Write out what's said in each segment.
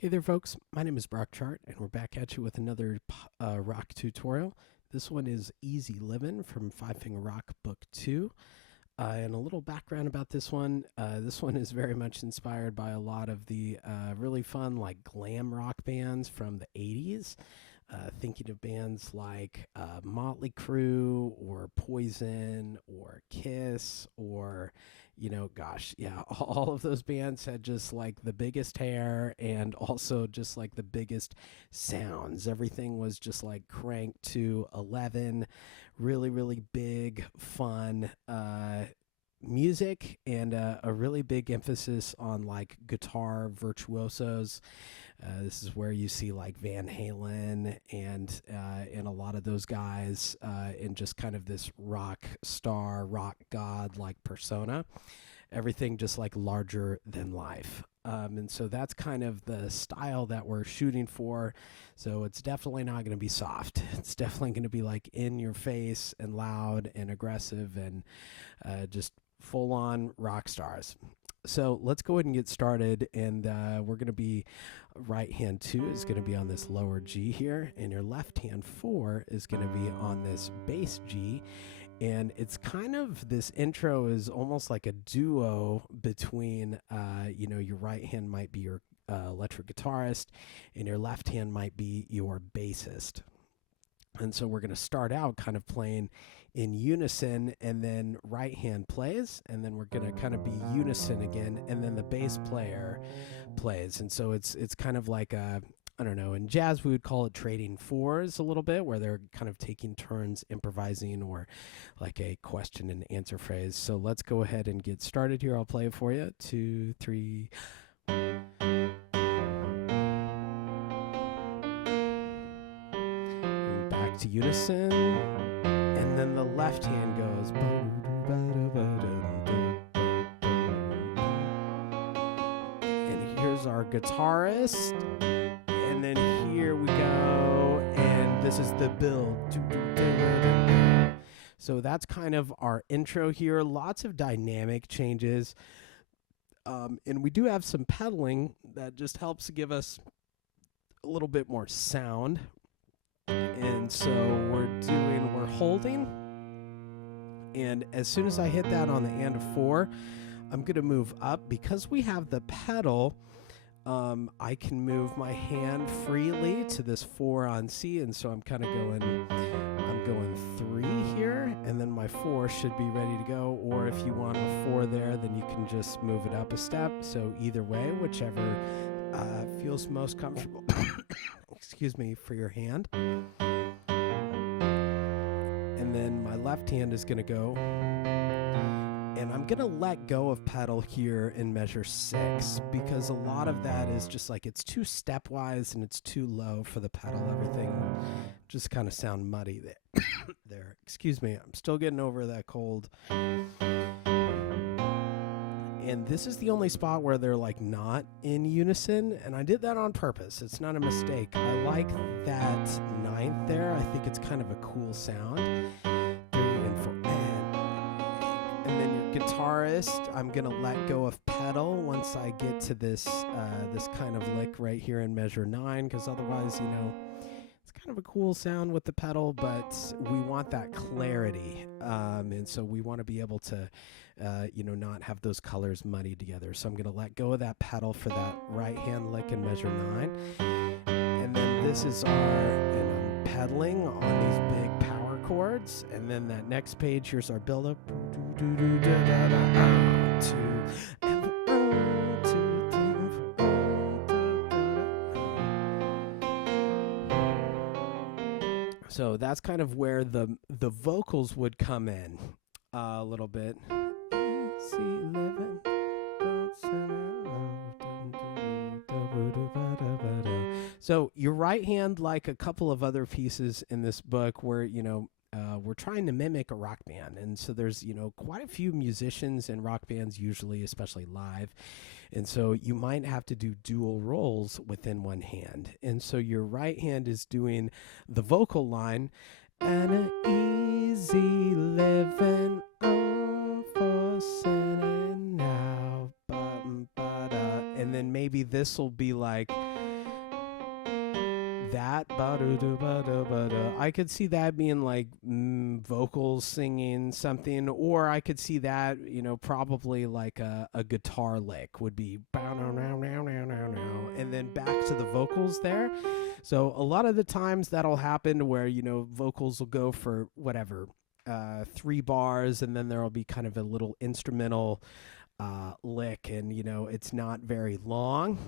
Hey there, folks. My name is Brock Chart, and we're back at you with another rock tutorial. This one is Easy Livin' from Five Finger Rock Book 2. And a little background about this one. This one is very much inspired by a lot of the really fun, like, glam rock bands from the 80s. Thinking of bands like Motley Crue or Poison or Kiss or, all of those bands had just like the biggest hair and also just like the biggest sounds. Everything was just like cranked to 11, really, really big, fun music, and a really big emphasis on like guitar virtuosos. This is where you see like Van Halen and a lot of those guys in just kind of this rock star, rock god like persona. Everything just like larger than life. And so that's kind of the style that we're shooting for. So it's definitely not going to be soft. It's definitely going to be like in your face and loud and aggressive and just full on rock stars. So let's go ahead and get started, and we're going to be right hand 2 is going to be on this lower G here, and your left hand 4 is going to be on this bass G. And it's kind of, this intro is almost like a duo between, your right hand might be your electric guitarist, and your left hand might be your bassist. And so we're going to start out kind of playing in unison, and then right hand plays, and then we're going to kind of be unison again, and then the bass player plays. And so it's kind of like a, I don't know, in jazz we would call it trading fours a little bit, where they're kind of taking turns improvising, or like a question and answer phrase. So let's go ahead and get started here. I'll play it for you. 2, 3. And back to unison. And then the left hand goes. And here's our guitarist. And then here we go. And this is the build. So that's kind of our intro here. Lots of dynamic changes. And we do have some pedaling that just helps give us a little bit more sound. And so we're holding. And as soon as I hit that on the and of 4, I'm going to move up. Because we have the pedal, I can move my hand freely to this 4 on C. And so I'm kind of going 3 here, and then my 4 should be ready to go. Or if you want a 4 there, then you can just move it up a step. So either way, whichever feels most comfortable, excuse me, for your hand. And then my left hand is going to go, and I'm going to let go of pedal here in measure 6, because a lot of that is just like it's too stepwise and it's too low for the pedal. Everything just kind of sound muddy there. There. Excuse me. I'm still getting over that cold. And this is the only spot where they're like not in unison, and I did that on purpose. It's not a mistake. I like that 9th there. I think it's kind of a cool sound. 3 and 4. And then your guitarist, I'm gonna let go of pedal once I get to this this kind of lick right here in measure 9, because otherwise, it's kind of a cool sound with the pedal, but we want that clarity, and so we want to be able to not have those colors muddied together. So I'm going to let go of that pedal for that right hand lick in measure 9, and then this is and I'm pedaling on these big power chords, and then that next page, here's our build-up. So that's kind of where the vocals would come in a little bit. Easy living, so your right hand, like a couple of other pieces in this book, where we're trying to mimic a rock band, and so there's quite a few musicians in rock bands, usually, especially live, and so you might have to do dual roles within one hand. And so your right hand is doing the vocal line, and an easy living on for sinning now, and then maybe this will be like that ba-do-do-ba-do-ba-do, I could see that being like vocals singing something, or I could see that, probably like a guitar lick would be and then back to the vocals there. So a lot of the times that'll happen where, vocals will go for whatever, 3 bars, and then there'll be kind of a little instrumental lick, and, it's not very long.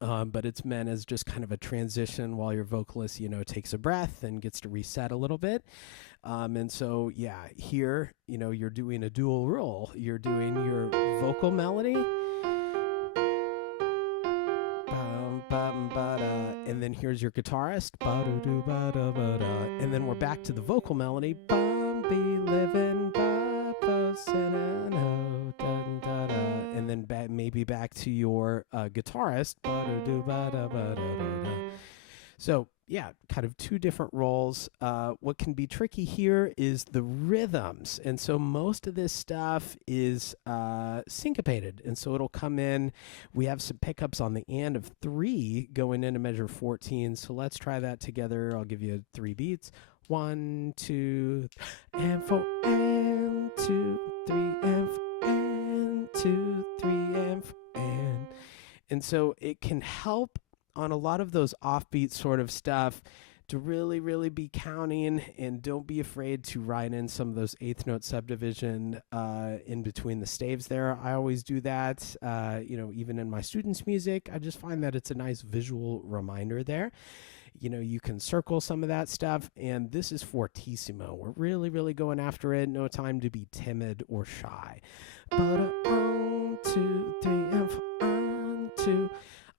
But it's meant as just kind of a transition while your vocalist, takes a breath and gets to reset a little bit. And so, yeah, here, you're doing a dual role. You're doing your vocal melody, and then here's your guitarist, and then we're back to the vocal melody, be living, and then maybe back to your guitarist. So, yeah, kind of 2 different roles. What can be tricky here is the rhythms. And so most of this stuff is syncopated. And so it'll come in. We have some pickups on the and of 3 going into measure 14. So let's try that together. I'll give you 3 beats. 1, 2, and 4, and 2, 3, and 4, and 2, 3, and 4, and so it can help on a lot of those offbeat sort of stuff to really, really be counting, and don't be afraid to write in some of those 8th note subdivision in between the staves there. I always do that, even in my students' music. I just find that it's a nice visual reminder there. You can circle some of that stuff, and this is fortissimo. We're really, really going after it. No time to be timid or shy. But 1, 2, 3, and 4, 1, 2.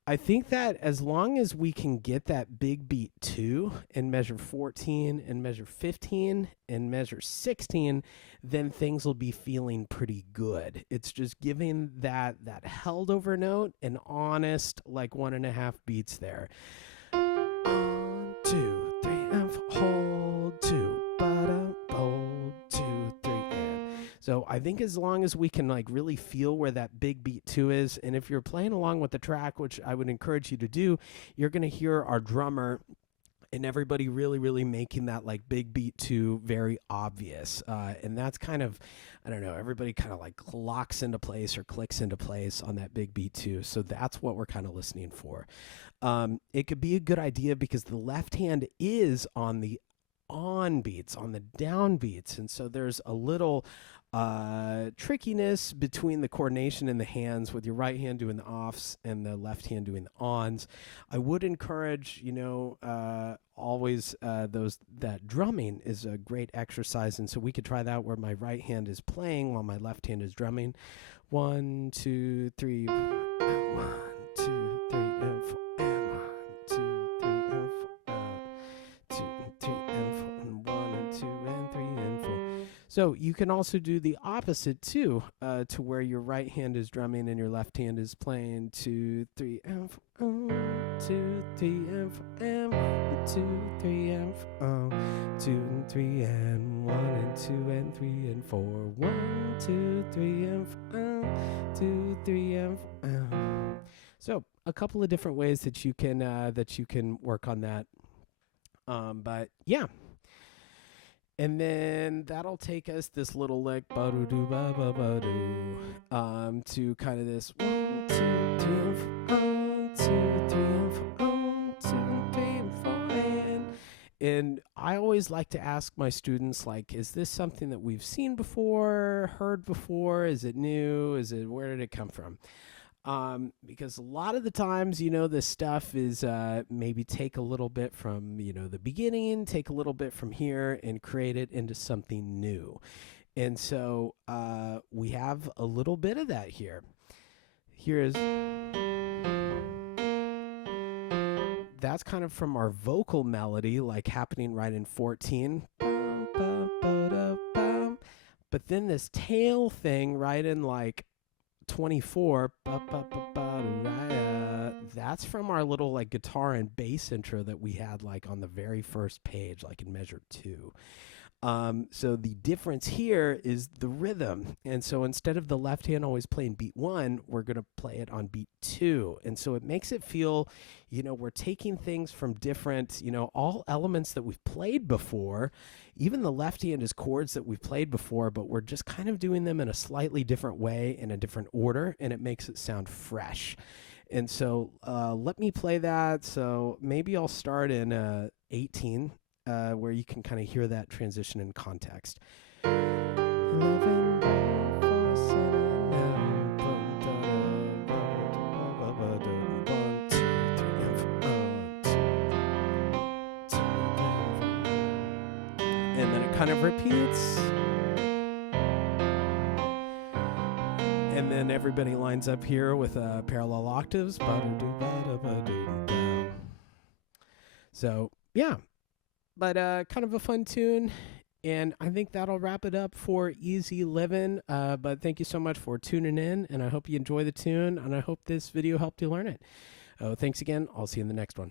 I think that as long as we can get that big beat 2 in measure 14 and measure 15 and measure 16, then things will be feeling pretty good. It's just giving that held over note an honest, like 1.5 beats there. 1, 2, 3, and 4, hold 2, hold 2, 3, and. So I think as long as we can like really feel where that big beat 2 is, and if you're playing along with the track, which I would encourage you to do, you're going to hear our drummer and everybody really, really making that like big beat 2 very obvious. And that's kind of, I don't know, everybody kind of like locks into place or clicks into place on that big beat 2. So that's what we're kind of listening for. It could be a good idea because the left hand is on the on beats, on the down beats. And so there's a little trickiness between the coordination in the hands, with your right hand doing the offs and the left hand doing the ons. I would encourage, always that drumming is a great exercise. And so we could try that where my right hand is playing while my left hand is drumming. 1, 2, 3, 1, 2, 3, and 4. 2, 3, and 4, and 1, and 2, and 3, and 4. So you can also do the opposite too, to where your right hand is drumming and your left hand is playing. 2, 3, and 4, 2, 3, and 4, and 1, 2, 3, and 4, 2, and 3, and 1, and 2, and 3, and 4. 1, 2, 3, and 4, 2, 3, and 4. So a couple of different ways that you can work on that. But yeah. And then that'll take us this little lick to kind of this 1, 2, 3, and 4, 1, 2, 3, and 4, 1, 2, 3, and 4. And I always like to ask my students, like, is this something that we've seen before, heard before? Is it new? Where did it come from? Because a lot of the times, this stuff is maybe take a little bit from, the beginning, take a little bit from here and create it into something new. And so we have a little bit of that here. That's kind of from our vocal melody, like happening right in 14. But then this tail thing right in like 24, that's from our little like guitar and bass intro that we had like on the very first page, like in measure 2. So the difference here is the rhythm. And so instead of the left hand always playing beat 1, we're going to play it on beat 2. And so it makes it feel, we're taking things from different, all elements that we've played before. Even the left hand is chords that we've played before, but we're just kind of doing them in a slightly different way, in a different order, and it makes it sound fresh. And so let me play that. So maybe I'll start in 18. Where you can kind of hear that transition in context. And then it kind of repeats. And then everybody lines up here with parallel octaves. So, yeah. But kind of a fun tune, and I think that'll wrap it up for Easy Livin'. But thank you so much for tuning in, and I hope you enjoy the tune, and I hope this video helped you learn it. Thanks again. I'll see you in the next one.